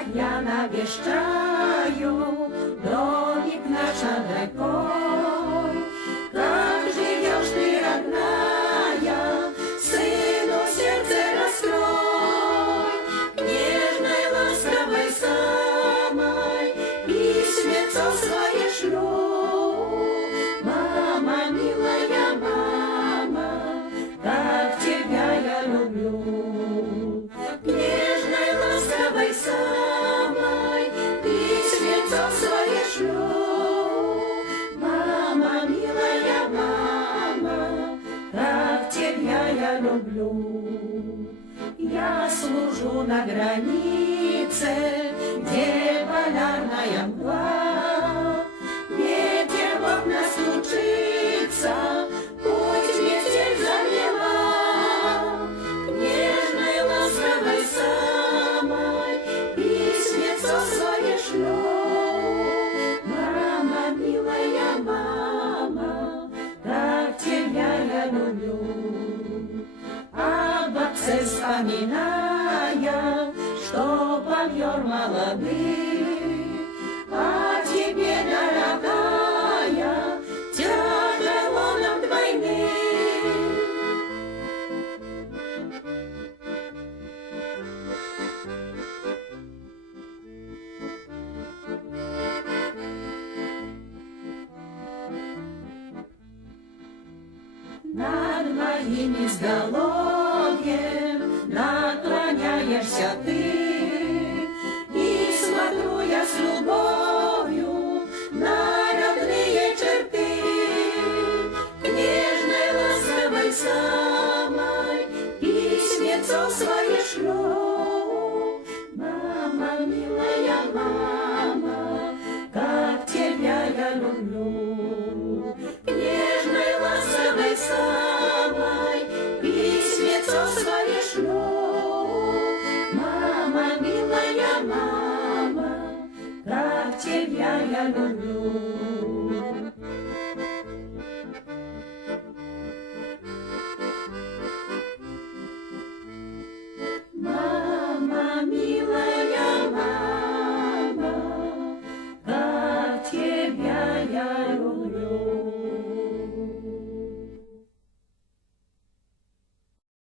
jak ja nawieszczam. Люблю. Я служу на границе, вспоминая, что помер молодых, а тебе, дорогая, тяжело нам двойных. Над моим изголовьем наклоняешься ты, И смотрю я с любовью на родные черты. К нежной, ласковой самой письмецо свое шлю. Мама, милая мама, милая мама, как тебя я люблю.